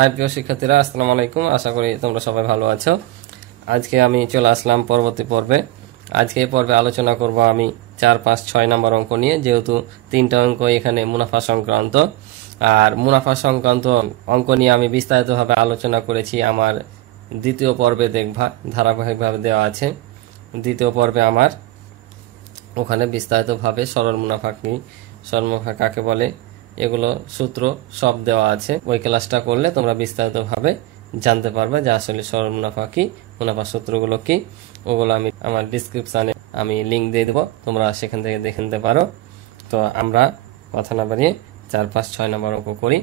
High প্রিয় শিক্ষার্থীরা, আসসালামু আলাইকুম। আশা করি তোমরা সবাই ভালো আছো। আজকে আমি চলে আসলাম পরবর্তী পর্বে। আজকে এই পর্বে আলোচনা করব আমি 4, 5, 6 নম্বর অঙ্ক নিয়ে, যেহেতু 3টা অঙ্ক এখানে মুনাফা সংক্রান্ত। আর মুনাফা সংক্রান্ত অঙ্ক নিয়ে আমি বিস্তারিতভাবে আলোচনা করেছি আমার দ্বিতীয় পর্বে, দেখবা ধারাবাহিকভাবে দেওয়া আছে। দ্বিতীয় পর্বে আমার ওখানে বিস্তারিতভাবে সরল মুনাফা কি, সরল মুনাফা কাকে বলে, এগুলো সূত্র সব দেওয়া আছে। ওই ক্লাসটা করলে তোমরা বিস্তারিতভাবে জানতে পারবে যে আসলে সরল মুনাফা কি, মুনাফা সূত্রগুলো কি। ওগুলো আমি আমার ডিসক্রিপশানে আমি লিঙ্ক দিয়ে দেবো, তোমরা সেখান থেকে দেখে নিতে পারো। তো আমরা কথা না বাড়িয়ে 4, 5, 6 নম্বর অঙ্ক করি।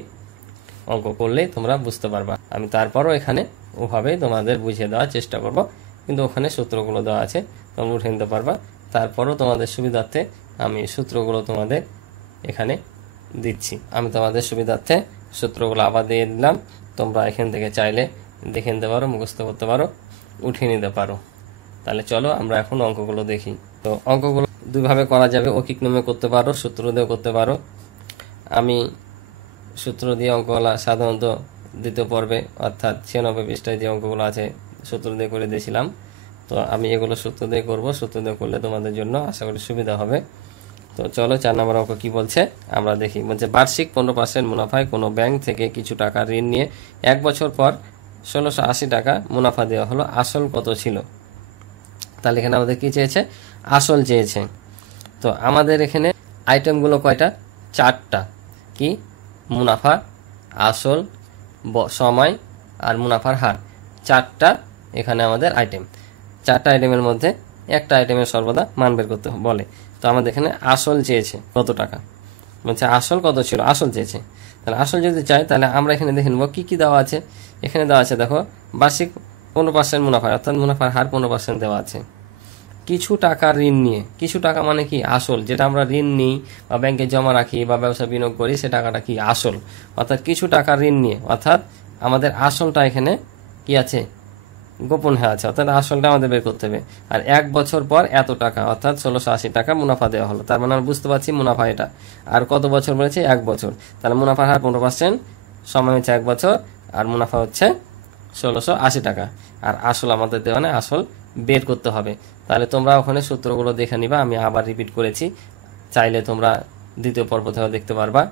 অঙ্ক করলেই তোমরা বুঝতে পারবা। আমি তারপরও এখানে ওভাবেই তোমাদের বুঝিয়ে দেওয়ার চেষ্টা করব, কিন্তু ওখানে সূত্রগুলো দেওয়া আছে, তোমরা উঠে নিতে পারবা। তারপরও তোমাদের সুবিধার্থে আমি সূত্রগুলো তোমাদের এখানে দিচ্ছি। আমি তোমাদের সুবিধার্থে সূত্রগুলো আবার দিয়ে দিলাম। তোমরা এখান থেকে চাইলে দেখে নিতে পারো, মুখস্থ করতে পারো, উঠিয়ে নিতে পারো। তাহলে চলো আমরা এখন অঙ্কগুলো দেখি। তো অঙ্কগুলো দুইভাবে করা যাবে, অকিক নিয়মে করতে পারো, সূত্র দিয়েও করতে পারো। আমি সূত্র দিয়ে অঙ্কগুলো সাধারণত দ্বিতীয় পর্বে অর্থাৎ 96 পৃষ্ঠায় যে অঙ্কগুলো আছে সূত্র দিয়ে করে দিয়েছিলাম। তো আমি এগুলো সূত্র দিয়ে করবো। সূত্র দিয়ে করলে তোমাদের জন্য আশা করি সুবিধা হবে। তো চলো 4 নম্বর অঙ্ক কি বলছে আমরা দেখি। বলছে বার্ষিক 15% মুনাফায় কোনো ব্যাংক থেকে কিছু টাকা ঋণ নিয়ে 1 বছর পর 1680 টাকা মুনাফা দেওয়া হলো। আসল কত ছিল? তাহলে এখানে আমাদের কি চেয়েছে? আসল চেয়েছে। তো আমাদের এখানে আইটেমগুলো কয়টা? 4টা। কি? মুনাফা, আসল, সময় আর মুনাফার হার। 4টা এখানে আমাদের আইটেম। 4টা আইটেমের মধ্যে একটা আইটেমের সর্বদা মান বের করতে বলে। তো আমাদের এখানে আসল চেয়েছে কত টাকা, বলছে আসল কত ছিল, আসল চেয়েছে। তাহলে আসল যদি চাই তাহলে আমরা এখানে দেখে নেব কি কি দেওয়া আছে। এখানে দেওয়া আছে দেখো, বার্ষিক 15% মুনাফা, অর্থাৎ মুনাফার হার 15% দেওয়া আছে। কিছু টাকা ঋণ নিয়ে, কিছু টাকা মানে কি? আসল। যেটা আমরা ঋণ নিই বা ব্যাংকে জমা রাখি বা ব্যবসা বিনিয়োগ করি, সে টাকাটা কি? আসল। অর্থাৎ কিছু টাকা ঋণ নিয়ে, অর্থাৎ আমাদের আসলটা এখানে কি আছে? গোপন হয়ে আছে, অর্থাৎ আসলটা আমাদের বের করতে হবে। আর 1 বছর পর এত টাকা, অর্থাৎ 1680 টাকা মুনাফা দেওয়া হলো। তার মানে আমরা বুঝতে পারছি মুনাফা এটা। আর কত বছর বলেছে? 1 বছর। তাহলে মুনাফার হার 15%, সময় হচ্ছে 1 বছর, আর মুনাফা হচ্ছে 1680 টাকা। আর আসল আমাদের দেওয়া নেই, আসল বের করতে হবে। তাহলে তোমরা ওখানে সূত্রগুলো দেখে নিবা। আমি আবার রিপিট করেছি, চাইলে তোমরা দ্বিতীয় পর্ব থেকে দেখতে পারবা,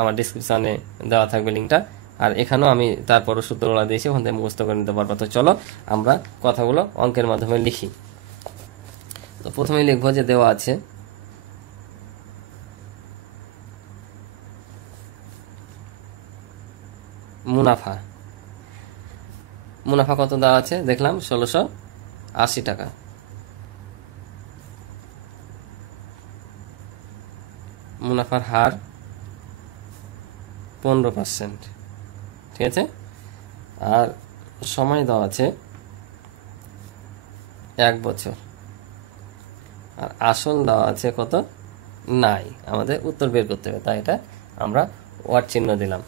আমার ডিসক্রিপশনে দেওয়া থাকবে লিঙ্কটা। আর এখানেও আমি তারপরও সূত্রগুলো দিয়েছি, ওখান থেকে মুখস্থ করে নিতে পারবো। তো চলো আমরা কথাগুলো অঙ্কের মাধ্যমে লিখি। তো প্রথমেই লিখবো যে দেওয়া আছে মুনাফা। মুনাফা কত দেওয়া আছে দেখলাম? 1680 টাকা। মুনাফার হার 15%, ঠিক আছে। আর সময় দেওয়া আছে 1 বছর। আর আসল দেওয়া আছে কত? নাই। আমাদের উত্তর বের করতে হবে, তাই এটা আমরা ওয়াট চিহ্ন দিলাম।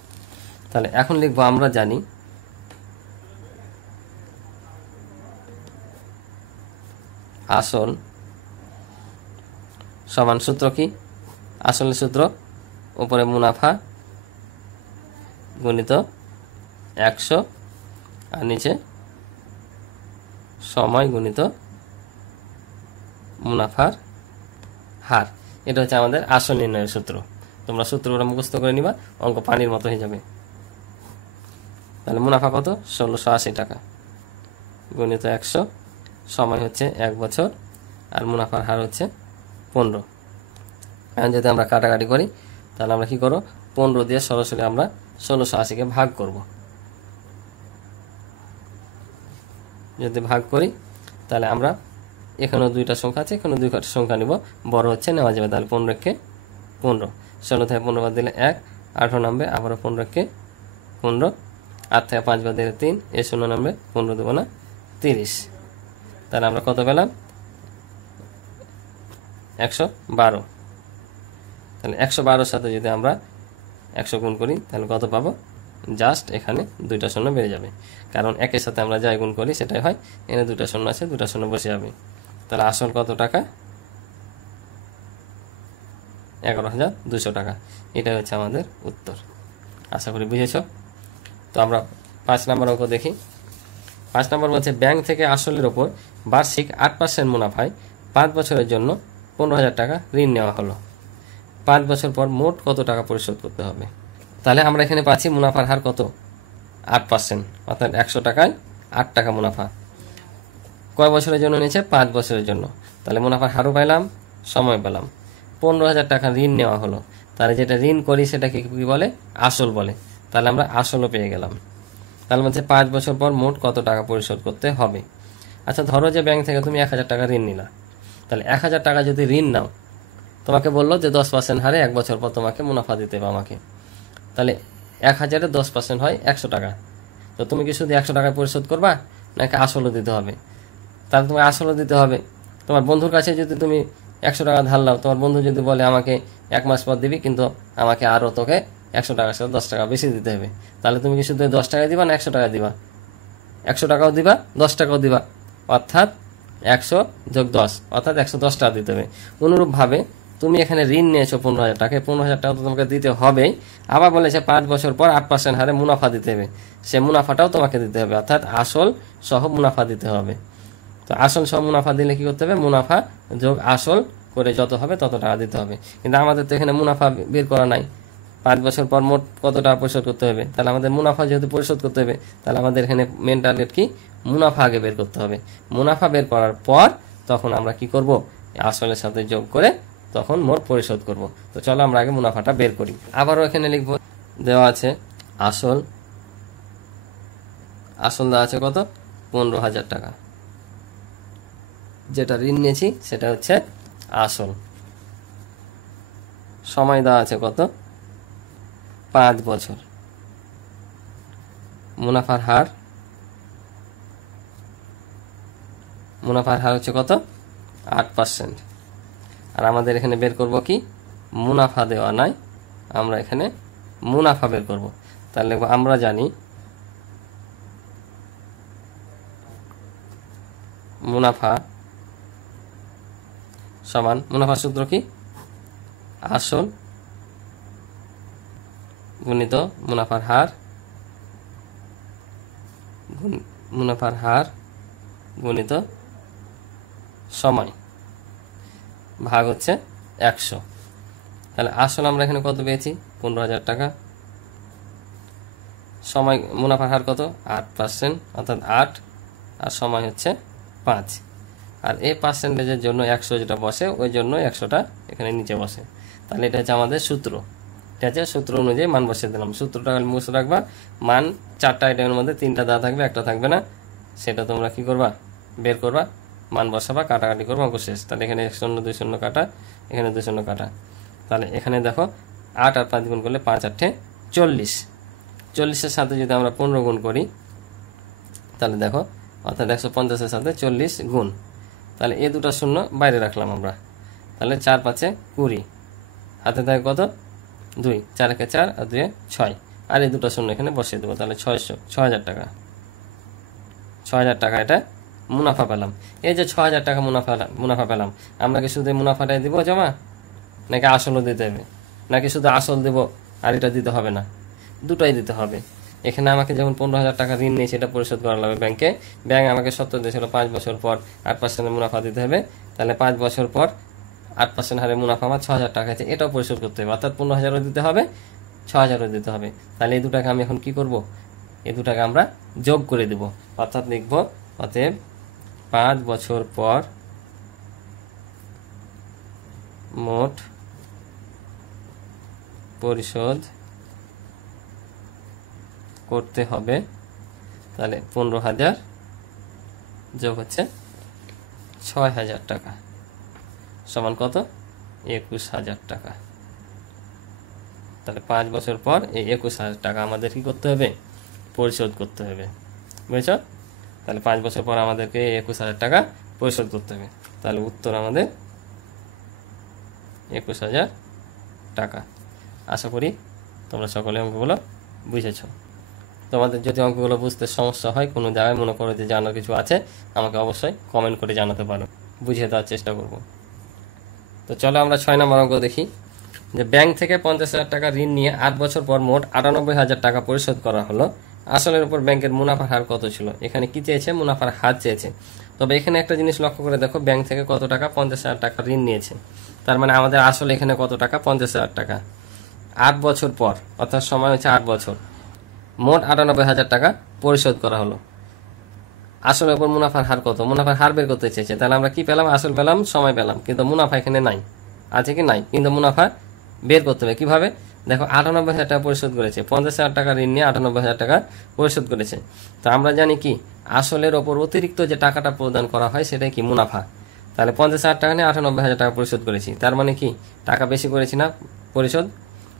তাহলে এখন লিখবো, আমরা জানি আসল সমান সূত্র কি? আসলের সূত্র উপরে মুনাফা গুণিত 100 আর নিচে সময় গুণিত মুনাফার হার। এটা হচ্ছে আমাদের আসল নির্ণয়ের সূত্র। তোমরা সূত্রটা মুখস্থ করে নিবা, অঙ্ক পানির মতো হয়ে যাবে। তাহলে মুনাফা কত? 1680 টাকা গুণিত 100, সময় হচ্ছে 1 বছর, আর মুনাফার হার হচ্ছে 15। এখন যদি আমরা কাটাকাটি করি তাহলে আমরা কি করব? 15 দিয়ে সরাসরি আমরা 1680-কে ভাগ করব। যদি ভাগ করি তাহলে আমরা এখানেও 2টা সংখ্যা আছে, এখানেও 2টা সংখ্যা নিব, বড় হচ্ছে নেওয়া যাবে। তাহলে 15-কে 15, 16 থেকে 15 বাদ দিলে 1, 18 নামবে, আবারও 15-কে 15, 8 থেকে 5 বাদ দিলে 3, 0 নামবে, 15 দেবো না 30। তাহলে আমরা কত পেলাম? 112। তাহলে 112-র সাথে যদি আমরা 100 গুণ করি তাহলে কত পাবো? জাস্ট এখানে 2টা শূন্য বেড়ে যাবে, কারণ 1-এর সাথে আমরা যাই গুণ করি সেটাই হয়। এখানে 2টা শূন্য আছে, 2টা শূন্য বসে যাবে। তাহলে আসল কত টাকা? 11,200 টাকা। এটাই হচ্ছে আমাদের উত্তর। আশা করি বুঝেছ। তো আমরা 5 নম্বর অঙ্ক দেখি। 5 নম্বর বলছে ব্যাংক থেকে আসলের ওপর বার্ষিক 8% মুনাফায় 5 বছরের জন্য 15,000 টাকা ঋণ নেওয়া হলো। 5 বছর পর মোট কত টাকা পরিশোধ করতে হবে? তাহলে আমরা এখানে পাচ্ছি মুনাফার হার কত? 8%, অর্থাৎ 100 টাকায় 8 টাকা মুনাফা। কয় বছরের জন্য নিয়েছে? 5 বছরের জন্য। তাহলে মুনাফার হারও পেলাম, সময় পেলাম। 15,000 টাকা ঋণ নেওয়া হলো। তাহলে যেটা ঋণ করি সেটাকে কি বলে? আসল বলে। তাহলে আমরা আসলও পেয়ে গেলাম। তাহলে হচ্ছে 5 বছর পর মোট কত টাকা পরিশোধ করতে হবে। আচ্ছা, ধরো যে ব্যাংক থেকে তুমি 1,000 টাকা ঋণ নিলা। তাহলে 1,000 টাকা যদি ঋণ নাও, তোমাকে বললো যে 10% হারে 1 বছর পর তোমাকে মুনাফা দিতে হবে আমাকে। তাহলে 1,000-এ 10% হয় 100 টাকা। তো তুমি কি শুধু 100 টাকা পরিশোধ করবা, নাকি আসলও দিতে হবে? তাহলে তোমাকে আসলও দিতে হবে। তোমার বন্ধুর কাছে যদি তুমি 100 টাকা ধার লাও, তোমার বন্ধু যদি বলে আমাকে 1 মাস পর দিবি, কিন্তু আমাকে আরও তোকে 100 টাকার সাথে 10 টাকা বেশি দিতে হবে, তাহলে তুমি কি শুধু 10 টাকা দিবা না 100 টাকা দিবা? 100 টাকাও দিবা, 10 টাকাও দিবা, অর্থাৎ 100 যোগ 10, অর্থাৎ 110 টাকা দিতে হবে। অনুরূপভাবে তুমি এখানে ঋণ নিয়েছো 15,000 টাকা, 15,000 টাকা তো তোমাকে দিতে হবেই। আবার বলেছে 5 বছর পর 8% হারে মুনাফা দিতে হবে, সে মুনাফাটাও তোমাকে দিতে হবে, অর্থাৎ আসল সহ মুনাফা দিতে হবে। তো আসল সহ মুনাফা দিলে কি করতে হবে? মুনাফা যোগ আসল করে যত হবে তত টাকা দিতে হবে। কিন্তু আমাদের তো এখানে মুনাফা বের করা নাই। 5 বছর পর মোট কত টাকা পরিশোধ করতে হবে, তাহলে আমাদের মুনাফা যেহেতু পরিশোধ করতে হবে, তাহলে আমাদের এখানে মেন টার্গেট কি? মুনাফা আগে বের করতে হবে। মুনাফা বের করার পর তখন আমরা কি করব? আসলের সাথে যোগ করে তখন মোট পরিশোধ করব। তো চলো আমরা আগে মুনাফাটা বের করি। আবারও এখানে লিখবো, দেওয়া আছে আসল, আসল দেওয়া আছে কত? 15,000 টাকা। যেটা ঋণ নিয়েছি সেটা হচ্ছে আসল। সময় দেওয়া আছে কত? 5 বছর। মুনাফার হার, মুনাফার হার হচ্ছে কত? 8%। আর আমাদের এখানে বের করব কি? মুনাফা দেওয়া নাই, আমরা এখানে মুনাফা বের করব। তাহলে আমরা জানি মুনাফা সমান, মুনাফার সূত্র কি? আসল গুণিত মুনাফার হার, মুনাফার হার গুণিত সময় ভাগ হচ্ছে 100। তাহলে আসল আমরা এখানে কত পেয়েছি? 15,000 টাকা। সময়, মুনাফার হার কত? 8%, অর্থাৎ 8, আর সময় হচ্ছে 5। আর এই পার্সেন্টেজের জন্য 100 যেটা বসে, ওই জন্য 100টা এখানে নিচে বসে। তাহলে এটা হচ্ছে আমাদের সূত্র। ঠিক আছে, সূত্র অনুযায়ী মান বসিয়ে দিলাম। সূত্রটা মুছে রাখবা। মান 4টা আইটেমের মধ্যে 3টা দেওয়া থাকবে, একটা থাকবে না। সেটা তোমরা কি করবা? বের করবা, মান বসাবা, কাটাকাটি করবা, অঙ্ক শেষ। তাহলে এখানে 1 0 2 0 কাটা, এখানে 2 0 কাটা। তাহলে এখানে দেখো 8 আর 5 গুণ করলে 5 8 40। 40-এর সাথে যদি আমরা 15 গুণ করি, তাহলে দেখো, অর্থাৎ 150-এর সাথে 40 গুণ। তাহলে এই দুটো শূন্য বাইরে রাখলাম আমরা। তাহলে 4 5 20, হাতে থাকে কত? 2, 4 1 4 আর 2 6, আর এই দুটো শূন্য এখানে বসিয়ে দেবো। তাহলে 6,000 টাকা। 6,000 টাকা এটা মুনাফা পেলাম। এই যে 6,000 টাকা মুনাফা পেলাম, আমরা কি শুধু মুনাফাটাই দিব জমা, নাকি আসলও দিতে হবে? নাকি শুধু আসল দেব আর এটা দিতে হবে না? দুটাই দিতে হবে। এখানে আমাকে যেমন 15,000 টাকা ঋণ নিয়ে সেটা পরিশোধ করা লাগবে ব্যাংকে। ব্যাংক আমাকে শর্ত দিয়েছিল 5 বছর পর 8% মুনাফা দিতে হবে। তাহলে 5 বছর পর 8% হারে মুনাফা আমার 6,000 টাকা আছে, এটাও পরিশোধ করতে হবে। অর্থাৎ 15,000ও দিতে হবে, 6,000ও দিতে হবে। তাহলে এই দুটাকে আমি এখন কি করব? এই দুটাকে আমরা যোগ করে দেব। অর্থাৎ লিখব, অতএব 5 বছর পর মোট পরিশোধ করতে হবে। তাহলে 15,000 যোগ হচ্ছে 6,000 টাকা সমান কত? 21,000 টাকা। তাহলে 5 বছর পর এই 21,000 টাকা আমাদের কি করতে হবে? পরিশোধ করতে হবে। বুঝছো? তাহলে 5 বছর পর আমাদেরকে 21,000 টাকা পরিশোধ করতে হবে। তাহলে উত্তর আমাদের 21,000 টাকা। আশা করি তোমরা সকলে অঙ্কগুলো বুঝেছো। তোমাদের যদি অঙ্কগুলো বুঝতে সমস্যা হয়, কোনো জায়গায় মনে করো যে জানার কিছু আছে, আমাকে অবশ্যই কমেন্ট করে জানাতে পারো, বুঝিয়ে দেওয়ার চেষ্টা করব। তো চলো আমরা 6 নম্বর অঙ্ক দেখি। যে ব্যাংক থেকে 50,000 টাকা ঋণ নিয়ে 8 বছর পর মোট 98,000 টাকা পরিশোধ করা হলো। আসলের উপর ব্যাংকের মুনাফার হার কত ছিল, এখানে কি চেয়েছে, মুনাফার হার চেয়েছে। তবে এখানে একটা জিনিস লক্ষ্য করে দেখো, ব্যাংক থেকে কত টাকা, 50,000 টাকা ঋণ নিয়েছে। তার মানে আমাদের আসল এখানে কত টাকা, 50,000 টাকা। 8 বছর পর, অর্থাৎ সময় হচ্ছে 8 বছর, মোট 98,000 টাকা পরিশোধ করা হলো। আসলের উপর মুনাফার হার কত, মুনাফার হার বের করতে চেয়েছে। তাহলে আমরা কি পেলাম, আসল পেলাম, সময় পেলাম, কিন্তু মুনাফা এখানে নাই। আছে কি, নাই। কিন্তু মুনাফা বের করতে হবে কিভাবে, দেখো 98,000 টাকা পরিশোধ করেছে, 50,000 টাকা ঋণ নিয়ে 98,000 টাকা পরিশোধ করেছে। তো আমরা জানি কি, আসলের ওপর অতিরিক্ত যে টাকাটা প্রদান করা হয় সেটাই কি, মুনাফা। তাহলে 50,000 টাকা নিয়ে 98,000 টাকা পরিশোধ করেছি, তার মানে কি, টাকা বেশি করেছি না পরিশোধ,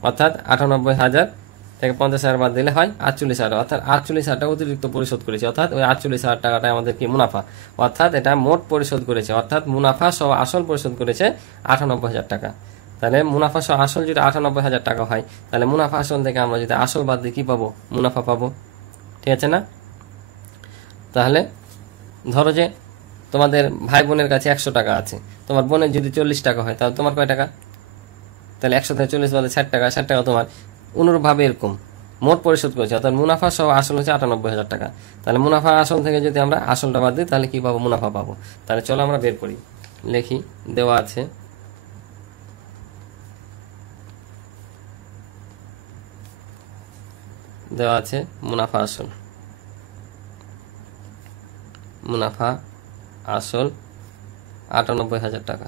অর্থাৎ 98,000 থেকে 50,000 বাদ দিলে হয় 48,000, অর্থাৎ 48,000 টাকা অতিরিক্ত পরিশোধ করেছে, অর্থাৎ ওই 48,000 টাকাটা আমাদের কি, মুনাফা। অর্থাৎ এটা মোট পরিশোধ করেছে, অর্থাৎ মুনাফা সহ আসল পরিশোধ করেছে 98,000 টাকা। তাহলে মুনাফা সহ আসল যদি 98,000 টাকা হয়, তাহলে মুনাফা আসল থেকে আমরা যদি আসল বাদ দিই কি পাবো, মুনাফা পাবো। ঠিক আছে না? তাহলে ধরো যে তোমাদের ভাই বোনের কাছে 100 টাকা আছে, তোমার বোনের যদি 40 টাকা হয়, তাহলে তোমার কয় টাকা, তাহলে 100 থেকে 40 বাদে 60 টাকা, 60 টাকা তোমার। অনুরূপভাবে এরকম মোট পরিশোধ করেছে, অর্থাৎ মুনাফা সহ আসল হচ্ছে 98,000 টাকা। তাহলে মুনাফা আসল থেকে যদি আমরা আসলটা বাদ দিই, তাহলে কি পাবো, মুনাফা পাবো। তাহলে চলো আমরা বের করি, লিখি। দেওয়া আছে মুনাফা আসল, মুনাফা আসল 98,000 টাকা,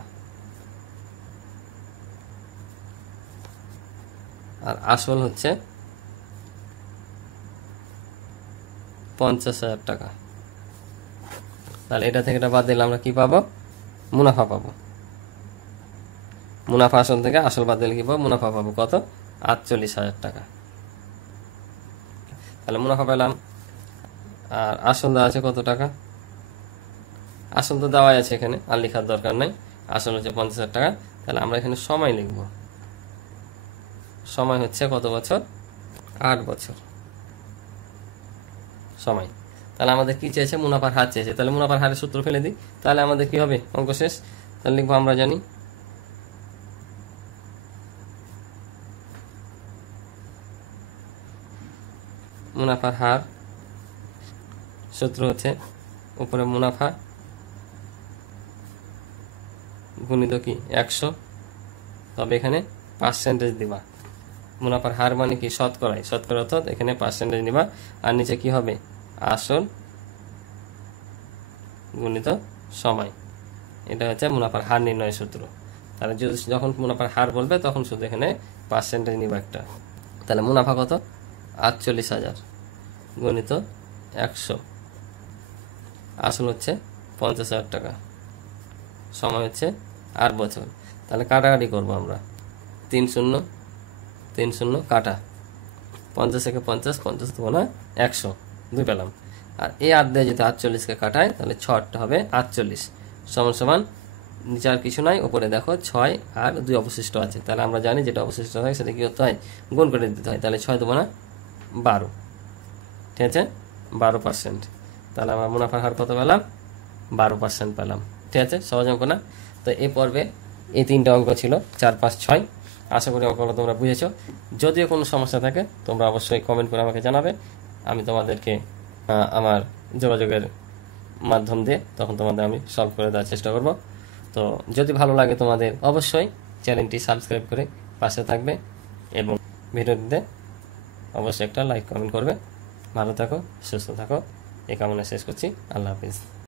আর আসল হচ্ছে 50,000 টাকা। তাহলে এটা থেকে এটা বাদ দিলে আমরা কি পাবো, মুনাফা পাবো। মুনাফা আসল থেকে আসল বাদ দিলে কি পাবো, মুনাফা পাবো। কত, 48,000 টাকা। তাহলে মুনাফা পেলাম। আর আসল দেওয়া আছে কত টাকা, আসল তো দেওয়াই আছে এখানে, আর লেখার দরকার নাই। আসল হচ্ছে 50,000 টাকা। তাহলে আমরা এখানে সময় লিখব, সময় হচ্ছে কত বছর, 8 বছর সময়। তাহলে আমাদের কি চেয়েছে, মুনাফার হার চেয়েছে। তাহলে মুনাফার হারের সূত্র ফেলে দিই, তাহলে আমাদের কি হবে, অঙ্ক শেষ। তাহলে লিখবো, আমরা জানি মুনাফার হার সূত্র হচ্ছে উপরে মুনাফা গুণিত কি 100, তবে এখানে পার্সেন্টেজ দিবা। মুনাফার হার মানে কি, শতকরা, শতকরা, অর্থাৎ এখানে পার্সেন্টেজ নিবা। আর নিচে কি হবে, আসল গুণিত সময়। এটা হচ্ছে মুনাফার হার নির্ণয়ের সূত্র। তাহলে যখন মুনাফার হার বলবে তখন শুধু এখানে পার্সেন্টেজ নিবা একটা। তাহলে মুনাফা কত, 48,000 গুণিত 100, আসল হচ্ছে 50,000 টাকা, সময় হচ্ছে 8 বছর। তাহলে কাটাকাটি করবো আমরা, 3 শূন্য 3 শূন্য কাটা, 50 থেকে 50, 50 দেবো না, 100, 2 পেলাম। আর এই 8 দিয়ে যদি 48কে কাটায়, তাহলে 6 হবে 48, সমান সমান নিচে আর কিছু নাই, উপরে দেখো 6 আর 2 অবশিষ্ট আছে। তাহলে আমরা জানি যেটা অবশিষ্ট হয় সেটা কি করতে হয়, গুণ করে দিতে হয়। তাহলে 6 দেবো না, 12, ঠিক আছে, 12%। তাহলে আমরা মুনাফার হার কত পেলাম, 12% পেলাম। ঠিক আছে, সহজ অঙ্ক না? তো এই পর্বে এই 3টা অঙ্ক ছিল, 4, 5, 6। আশা করি অঙ্কগুলো তোমরা বুঝেছো। যদিও কোনো সমস্যা থাকে তোমরা অবশ্যই কমেন্ট করে আমাকে জানাবে, আমি তোমাদেরকে আমার যোগাযোগের মাধ্যম দিয়ে তখন তোমাদের আমি সলভ করে দেওয়ার চেষ্টা করব। তো যদি ভালো লাগে তোমাদের, অবশ্যই চ্যানেলটি সাবস্ক্রাইব করে পাশে থাকবে এবং ভিডিওটিতে অবশ্যই একটা লাইক কমেন্ট করবে। ভালো থাকো, সুস্থ থাকো, এই কামনা শেষ করছি। আল্লাহ হাফিজ।